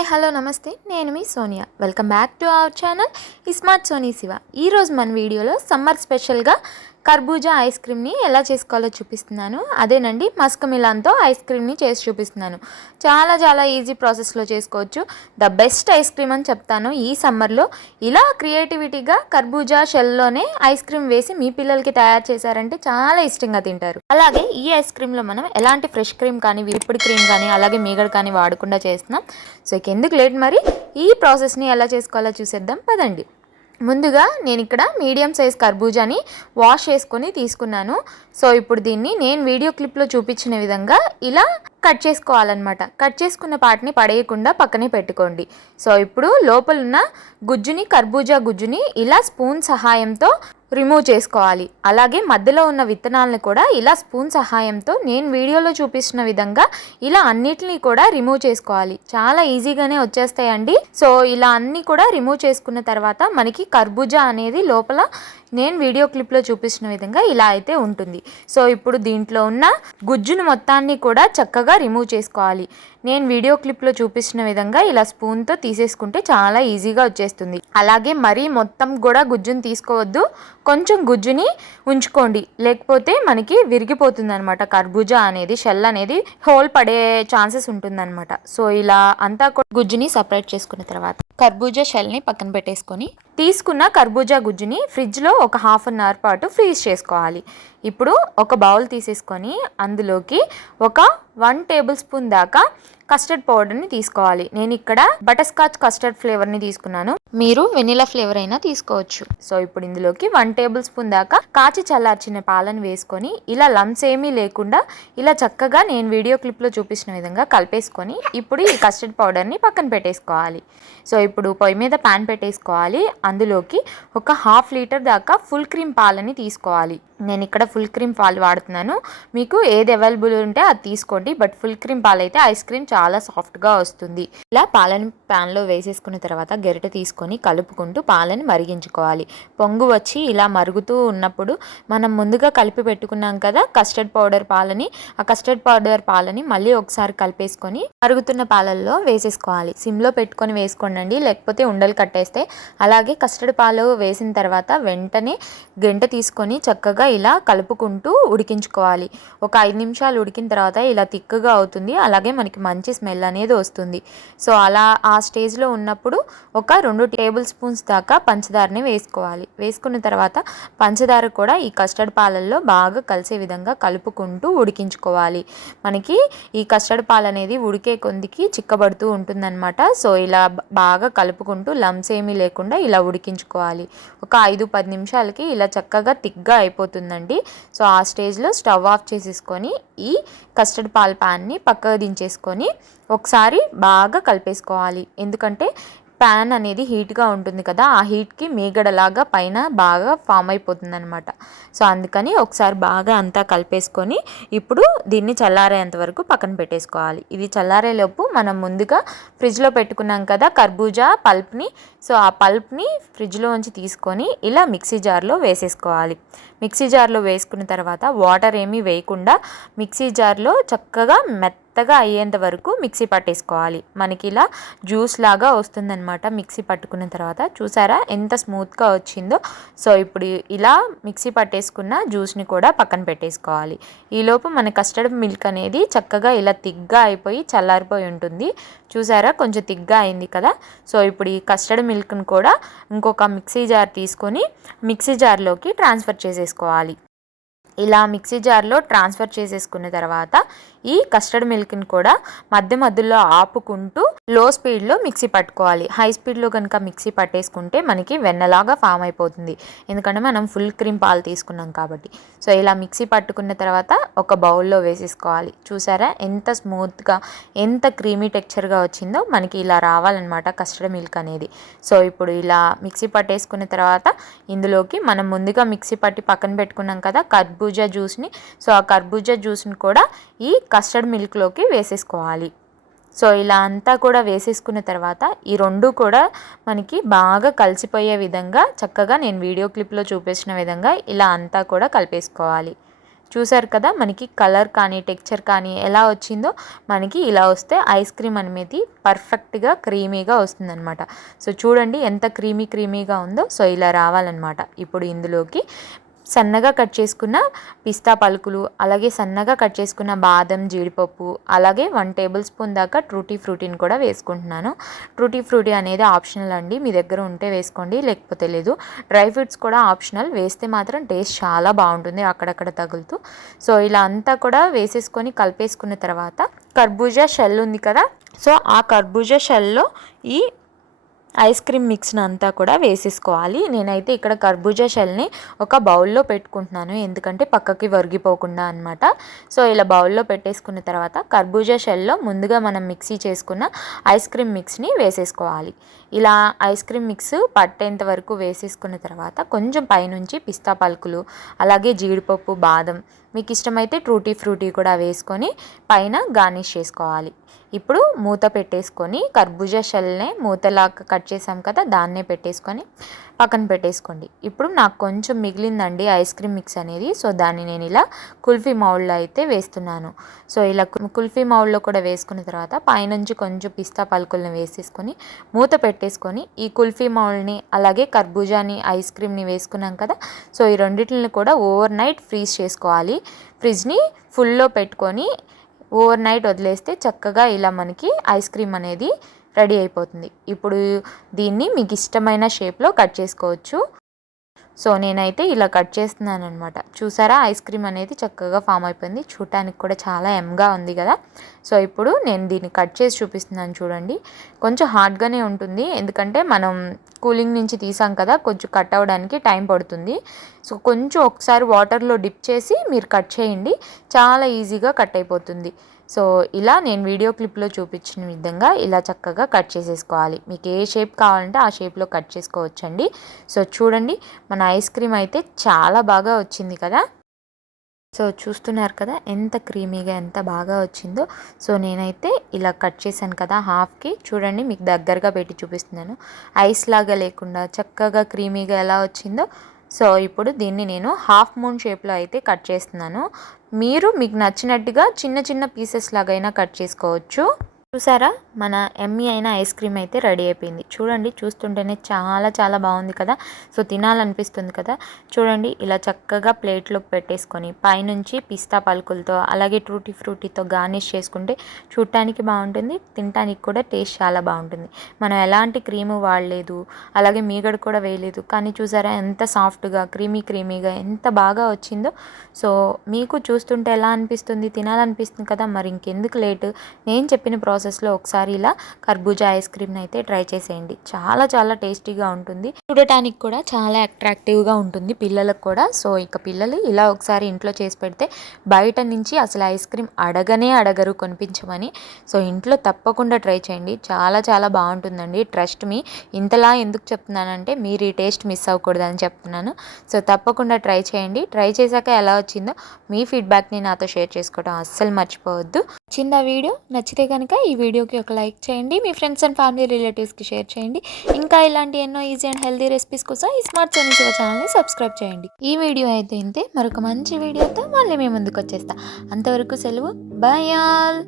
Hi hello నమస్తే. నేను మీ Sonia. Welcome back to our channel smart Soni Shiva. ఈరోజు మన వీడియోలో సమ్మర్ స్పెషల్గా కర్బూజా ఐస్ క్రీమ్ని ఎలా చేసుకోవాలో చూపిస్తున్నాను. అదేనండి మస్క్ మిలాన్తో ఐస్ క్రీమ్ని చేసి చూపిస్తున్నాను. చాలా చాలా ఈజీ ప్రాసెస్లో చేసుకోవచ్చు. ద బెస్ట్ ఐస్ క్రీమ్ అని చెప్తాను ఈ సమ్మర్లో. ఇలా క్రియేటివిటీగా కర్బూజా షెల్లోనే ఐస్ క్రీమ్ వేసి మీ పిల్లలకి తయారు చేశారంటే చాలా ఇష్టంగా తింటారు. అలాగే ఈ ఐస్ క్రీమ్లో మనం ఎలాంటి ఫ్రెష్ క్రీమ్ కానీ విప్పుడు క్రీమ్ కానీ అలాగే మీగడ కానీ వాడకుండా చేస్తున్నాం. సో ఇక ఎందుకు లేట్ మరి? ఈ ప్రాసెస్ని ఎలా చేసుకోవాలో చూసేద్దాం. పదండి. ముందుగా నేను ఇక్కడ మీడియం సైజ్ కర్బూజాని వాష్ చేసుకొని తీసుకున్నాను. సో ఇప్పుడు దీన్ని నేను వీడియో క్లిప్లో చూపించిన విధంగా ఇలా కట్ చేసుకోవాలన్నమాట. కట్ చేసుకున్న పార్ట్ని పడేయకుండా పక్కనే పెట్టుకోండి. సో ఇప్పుడు లోపల ఉన్న గుజ్జుని కర్బూజా గుజ్జుని ఇలా స్పూన్ సహాయంతో రిమూవ్ చేసుకోవాలి. అలాగే మధ్యలో ఉన్న విత్తనాలను కూడా ఇలా స్పూన్ సహాయంతో నేను వీడియోలో చూపిస్తున్న విధంగా ఇలా అన్నిటిని కూడా రిమూవ్ చేసుకోవాలి. చాలా ఈజీగానే వచ్చేస్తాయండి. సో ఇలా అన్నీ కూడా రిమూవ్ చేసుకున్న తర్వాత మనకి కర్బూజా అనేది లోపల నేను వీడియో క్లిప్లో చూపించిన విధంగా ఇలా అయితే ఉంటుంది. సో ఇప్పుడు దీంట్లో ఉన్న గుజ్జును మొత్తాన్ని కూడా చక్కగా రిమూవ్ చేసుకోవాలి. నేను వీడియో క్లిప్లో చూపించిన విధంగా ఇలా స్పూన్తో తీసేసుకుంటే చాలా ఈజీగా వచ్చేస్తుంది. అలాగే మరీ మొత్తం కూడా గుజ్జును తీసుకోవద్దు. కొంచెం గుజ్జుని ఉంచుకోండి. లేకపోతే మనకి విరిగిపోతుంది అనమాట కర్బూజా అనేది షెల్ అనేది హోల్ పడే ఛాన్సెస్ ఉంటుందన్నమాట. సో ఇలా అంతా కూడా గుజ్జుని సపరేట్ చేసుకున్న తర్వాత కర్బూజా షెల్ని పక్కన పెట్టేసుకొని తీసుకున్న కర్బూజా గుజ్జుని ఫ్రిడ్జ్లో ఒక హాఫ్ అన్ అవర్ పాటు ఫ్రీజ్ చేసుకోవాలి. ఇప్పుడు ఒక బౌల్ తీసేసుకొని అందులోకి ఒక వన్ టేబుల్ స్పూన్ దాకా కస్టర్డ్ పౌడర్ని తీసుకోవాలి. నేను ఇక్కడ బటర్ స్కాచ్ కస్టర్డ్ ఫ్లేవర్ని తీసుకున్నాను. మీరు వెనిలా ఫ్లేవర్ అయినా తీసుకోవచ్చు. సో ఇప్పుడు ఇందులోకి వన్ టేబుల్ స్పూన్ దాకా కాచి చల్లార్చిన పాలను వేసుకొని ఇలా లమ్స్ ఏమీ లేకుండా ఇలా చక్కగా నేను వీడియో క్లిప్లో చూపించిన విధంగా కలిపేసుకొని ఇప్పుడు ఈ కస్టర్డ్ పౌడర్ని పక్కన పెట్టేసుకోవాలి. సో ఇప్పుడు పొయ్యి మీద ప్యాన్ పెట్టేసుకోవాలి. అందులోకి ఒక హాఫ్ లీటర్ దాకా ఫుల్ క్రీమ్ పాలని తీసుకోవాలి. నేను ఇక్కడ ఫుల్ క్రీమ్ పాలు వాడుతున్నాను. మీకు ఏది అవైలబుల్ ఉంటే అది తీసుకోండి. బట్ ఫుల్ క్రీమ్ పాలు అయితే ఐస్ క్రీమ్ చాలా చాలా సాఫ్ట్గా వస్తుంది. ఇలా పాలని ప్యాన్లో వేసేసుకున్న తర్వాత గరిటె తీసుకొని కలుపుకుంటూ పాలని మరిగించుకోవాలి. పొంగు వచ్చి ఇలా మరుగుతూ ఉన్నప్పుడు మనం ముందుగా కలిపి పెట్టుకున్నాం కదా కస్టర్డ్ పౌడర్ పాలని ఆ కస్టర్డ్ పౌడర్ పాలని మళ్ళీ ఒకసారి కలిపేసుకొని మరుగుతున్న పాలల్లో వేసేసుకోవాలి. సిమ్లో పెట్టుకొని వేసుకోండి లేకపోతే ఉండలు కట్టేస్తే. అలాగే కస్టర్డ్ పాలు వేసిన తర్వాత వెంటనే గంట తీసుకొని చక్కగా ఇలా కలుపుకుంటూ ఉడికించుకోవాలి. ఒక ఐదు నిమిషాలు ఉడికిన తర్వాత ఇలా తిక్కుగా అవుతుంది. అలాగే మనకి మంచి స్మెల్ అనేది వస్తుంది. సో అలా ఆ స్టేజ్లో ఉన్నప్పుడు ఒక రెండు టేబుల్ స్పూన్స్ దాకా పంచదారని వేసుకోవాలి. వేసుకున్న తర్వాత పంచదార కూడా ఈ కస్టర్డ్ పాలల్లో బాగా కలిసే విధంగా కలుపుకుంటూ ఉడికించుకోవాలి. మనకి ఈ కస్టర్డ్ పాలు అనేది ఉడికే కొందికి చిక్కబడుతూ ఉంటుందన్నమాట. సో ఇలా బాగా కలుపుకుంటూ లమ్స్ ఏమీ లేకుండా ఇలా ఉడికించుకోవాలి. ఒక ఐదు పది నిమిషాలకి ఇలా చక్కగా తిగ్గా అయిపోతుందండి. సో ఆ స్టేజ్లో స్టవ్ ఆఫ్ చేసేసుకొని ఈ కస్టర్డ్ పాల ప్యాన్ని పక్కకు దించేసుకొని ఒకసారి బాగా కలిపేసుకోవాలి. ఎందుకంటే ప్యాన్ అనేది హీట్గా ఉంటుంది కదా ఆ హీట్కి మీగడలాగా పైన బాగా ఫామ్ అయిపోతుంది అనమాట సో అందుకని ఒకసారి బాగా అంతా కలిపేసుకొని ఇప్పుడు దీన్ని చల్లారేంత వరకు పక్కన పెట్టేసుకోవాలి. ఇది చల్లారేలోపు మనం ముందుగా ఫ్రిడ్జ్లో పెట్టుకున్నాం కదా కర్బూజా పల్ప్ని. సో ఆ పల్ప్ని ఫ్రిడ్జ్లో ఉంచి తీసుకొని ఇలా మిక్సీ జార్లో వేసేసుకోవాలి. మిక్సీ జార్లో వేసుకున్న తర్వాత వాటర్ ఏమీ వేయకుండా మిక్సీ జార్లో చక్కగా మెత్త మెత్తగా అయ్యేంత వరకు మిక్సీ పట్టేసుకోవాలి. మనకి ఇలా జ్యూస్ లాగా వస్తుందన్నమాట మిక్సీ పట్టుకున్న తర్వాత. చూసారా ఎంత స్మూత్గా వచ్చిందో. సో ఇప్పుడు ఇలా మిక్సీ పట్టేసుకున్న జ్యూస్ని కూడా పక్కన పెట్టేసుకోవాలి. ఈలోపు మన కస్టర్డ్ మిల్క్ అనేది చక్కగా ఇలా తిగ్గా అయిపోయి చల్లారిపోయి ఉంటుంది. చూసారా కొంచెం తిగ్గా అయింది కదా. సో ఇప్పుడు ఈ కస్టర్డ్ మిల్క్ని కూడా ఇంకొక మిక్సీ జార్ తీసుకొని మిక్సీ జార్లోకి ట్రాన్స్ఫర్ చేసేసుకోవాలి. ఇలా మిక్సీ జార్లో ట్రాన్స్ఫర్ చేసేసుకున్న తర్వాత ఈ కస్టర్డ్ మిల్క్ని కూడా మధ్య మధ్యలో ఆపుకుంటూ లో స్పీడ్లో మిక్సీ పట్టుకోవాలి. హై స్పీడ్లో కనుక మిక్సీ పట్టేసుకుంటే మనకి వెన్నలాగా ఫామ్ అయిపోతుంది. ఎందుకంటే మనం ఫుల్ క్రీమ్ పాలు తీసుకున్నాం కాబట్టి. సో ఇలా మిక్సీ పట్టుకున్న తర్వాత ఒక బౌల్లో వేసేసుకోవాలి. చూసారా? ఎంత స్మూత్గా ఎంత క్రీమీ టెక్చర్గా వచ్చిందో మనకి ఇలా రావాలన్నమాట కస్టర్డ్ మిల్క్ అనేది. సో ఇప్పుడు ఇలా మిక్సీ పట్టేసుకున్న తర్వాత ఇందులోకి మనం ముందుగా మిక్సీ పట్టి పక్కన పెట్టుకున్నాం కదా కర్బూజా జ్యూస్ని. సో ఆ కర్బూజా జ్యూస్ని కూడా ఈ కస్టర్డ్ మిల్క్లోకి వేసేసుకోవాలి. సో ఇలా అంతా కూడా వేసేసుకున్న తర్వాత ఈ రెండు కూడా మనకి బాగా కలిసిపోయే విధంగా చక్కగా నేను వీడియో క్లిప్లో చూపించిన విధంగా ఇలా అంతా కూడా కలిపేసుకోవాలి. చూసారు కదా మనకి కలర్ కానీ టెక్చర్ కానీ ఎలా వచ్చిందో మనకి ఇలా వస్తే ఐస్ క్రీమ్ అనేది పర్ఫెక్ట్గా క్రీమీగా వస్తుందన్నమాట. సో చూడండి ఎంత క్రీమీ క్రీమీగా ఉందో సో ఇలా రావాలన్నమాట. ఇప్పుడు ఇందులోకి సన్నగా కట్ చేసుకున్న పిస్తా పలుకులు అలాగే సన్నగా కట్ చేసుకున్న బాదం జీడిపప్పు అలాగే వన్ టేబుల్ స్పూన్ దాకా ట్రూటీ ఫ్రూటీని కూడా వేసుకుంటున్నాను. ట్రూటీ ఫ్రూటీ అనేది ఆప్షనల్ అండి. మీ దగ్గర ఉంటే వేసుకోండి లేకపోతే లేదు. డ్రై ఫ్రూట్స్ కూడా ఆప్షనల్. వేస్తే మాత్రం టేస్ట్ చాలా బాగుంటుంది అక్కడక్కడ తగులుతూ. సో ఇలా అంతా కూడా వేసేసుకొని కలిపేసుకున్న తర్వాత కర్బూజా షెల్ ఉంది కదా? సో ఆ కర్బూజా షెల్లో ఈ ఐస్ క్రీమ్ మిక్స్ని అంతా కూడా వేసేసుకోవాలి. నేనైతే ఇక్కడ కర్బూజా షెల్ని ఒక బౌల్లో పెట్టుకుంటున్నాను. ఎందుకంటే పక్కకి వరిగిపోకుండా అనమాట సో ఇలా బౌల్లో పెట్టేసుకున్న తర్వాత కర్బూజా షెల్లో ముందుగా మనం మిక్సీ చేసుకున్న ఐస్ క్రీమ్ మిక్స్ని వేసేసుకోవాలి. ఇలా ఐస్ క్రీమ్ మిక్స్ పట్టేంత వరకు వేసేసుకున్న తర్వాత కొంచెం పైనుంచి పిస్తా పలుకులు అలాగే జీడిపప్పు బాదం మీకు ఇష్టమైతే ట్రూటీ ఫ్రూటీ కూడా వేసుకొని పైన గార్నిష్ చేసుకోవాలి. ఇప్పుడు మూత పెట్టేసుకొని కర్బూజా షెల్నే మూతలాగా కట్ చేసాం కదా దాన్నే పెట్టేసుకొని పక్కన పెట్టేసుకోండి. ఇప్పుడు నాకు కొంచెం మిగిలిందండి ఐస్ క్రీమ్ మిక్స్ అనేది సో దాన్ని నేను ఇలా కుల్ఫీ మౌల్లో అయితే వేస్తున్నాను. సో ఇలా కుల్ఫీ మౌల్లో కూడా వేసుకున్న తర్వాత పైనుంచి కొంచెం పిస్తా పలుకులను వేసేసుకొని మూత పెట్టేసుకొని ఈ కుల్ఫీ మౌల్ని అలాగే కర్బూజాని ఐస్ క్రీమ్ని వేసుకున్నాం కదా సో ఈ రెండింటిని కూడా ఓవర్ నైట్ ఫ్రీజ్ చేసుకోవాలి. ఫ్రిడ్జ్ని ఫుల్లో పెట్టుకొని ఓవర్ నైట్ వదిలేస్తే చక్కగా ఇలా మనకి ఐస్ క్రీమ్ అనేది రెడీ అయిపోతుంది. ఇప్పుడు దీన్ని మీకు ఇష్టమైన షేప్లో కట్ చేసుకోవచ్చు. సో నేనైతే ఇలా కట్ చేస్తున్నాను అనమాట చూసారా? ఐస్ క్రీమ్ అనేది చక్కగా ఫామ్ అయిపోయింది. చూడటానికి కూడా చాలా ఎమ్గా ఉంది కదా? సో ఇప్పుడు నేను దీన్ని కట్ చేసి చూపిస్తున్నాను చూడండి. కొంచెం హార్డ్గానే ఉంటుంది. ఎందుకంటే మనం కూలింగ్ నుంచి తీసాం కదా కొంచెం కట్ అవ్వడానికి టైం పడుతుంది. సో కొంచెం ఒకసారి వాటర్లో డిప్ చేసి మీరు కట్ చేయండి. చాలా ఈజీగా కట్ అయిపోతుంది. సో ఇలా నేను వీడియో క్లిప్లో చూపించిన విధంగా ఇలా చక్కగా కట్ చేసేసుకోవాలి. మీకు ఏ షేప్ కావాలంటే ఆ షేప్లో కట్ చేసుకోవచ్చండి. సో చూడండి మన ఐస్ క్రీమ్ అయితే చాలా బాగా వచ్చింది కదా. సో చూస్తున్నారు కదా ఎంత క్రీమీగా ఎంత బాగా వచ్చిందో. సో నేనైతే ఇలా కట్ చేశాను కదా హాఫ్కి. చూడండి మీకు దగ్గరగా పెట్టి చూపిస్తున్నాను. ఐస్ లాగా లేకుండా చక్కగా క్రీమీగా ఎలా వచ్చిందో. సో ఇప్పుడు దీన్ని నేను హాఫ్ మూన్ షేప్లో అయితే కట్ చేస్తున్నాను. మీరు మీకు నచ్చినట్టుగా చిన్న చిన్న పీసెస్ లాగైనా కట్ చేసుకోవచ్చు. చూసారా? మన ఎమ్మి అయిన ఐస్ క్రీమ్ అయితే రెడీ అయిపోయింది. చూడండి చూస్తుంటేనే చాలా చాలా బాగుంది కదా? సో తినాలనిపిస్తుంది కదా? చూడండి ఇలా చక్కగా ప్లేట్లో పెట్టేసుకొని పైనుంచి పిస్తా పలుకులతో అలాగే ట్రూటీ ఫ్రూటీతో గార్నిష్ చేసుకుంటే చూడటానికి బాగుంటుంది తినటానికి కూడా టేస్ట్ చాలా బాగుంటుంది. మనం ఎలాంటి క్రీము వాడలేదు అలాగే మీగడ కూడా వేయలేదు కానీ చూసారా ఎంత సాఫ్ట్గా క్రీమీ క్రీమీగా ఎంత బాగా వచ్చిందో? సో మీకు చూస్తుంటే ఎలా అనిపిస్తుంది? తినాలనిపిస్తుంది కదా? మరి ఇంకెందుకు లేటు? నేను చెప్పిన ప్రాసెస్ ప్రాసెస్లో ఒకసారి ఇలా కర్బూజా ఐస్ క్రీమ్ని అయితే ట్రై చేసేయండి. చాలా చాలా టేస్టీగా ఉంటుంది. చూడటానికి కూడా చాలా అట్రాక్టివ్గా ఉంటుంది పిల్లలకు కూడా. సో ఇక పిల్లలు ఇలా ఒకసారి ఇంట్లో చేసి పెడితే బయట నుంచి అసలు ఐస్ క్రీమ్ అడగనే అడగరు కొనిపించమని. సో ఇంట్లో తప్పకుండా ట్రై చేయండి. చాలా చాలా బాగుంటుందండి. Trust me. ఇంతలా ఎందుకు చెప్తున్నానంటే మీరు ఈ టేస్ట్ మిస్ అవ్వకూడదని చెప్తున్నాను. సో తప్పకుండా ట్రై చేయండి. ట్రై చేశాక ఎలా వచ్చిందో మీ ఫీడ్బ్యాక్ని నాతో షేర్ చేసుకోవడం అస్సలు మర్చిపోవద్దు. చిన్న వీడియో? నచ్చితే కనుక ఈ వీడియోకి ఒక లైక్ చేయండి మీ ఫ్రెండ్స్ అండ్ ఫ్యామిలీ రిలేటివ్స్కి షేర్ చేయండి. ఇంకా ఇలాంటి ఎన్నో ఈజీ అండ్ హెల్దీ రెసిపీస్ కోసం ఈ స్మార్ట్ సోనీ శివ ఛానల్ని సబ్స్క్రైబ్ చేయండి. ఈ వీడియో అయితే ఇంతే. మరొక మంచి వీడియోతో మళ్ళీ మేము ముందుకు వచ్చేస్తా. అంతవరకు సెలవు. Bye all.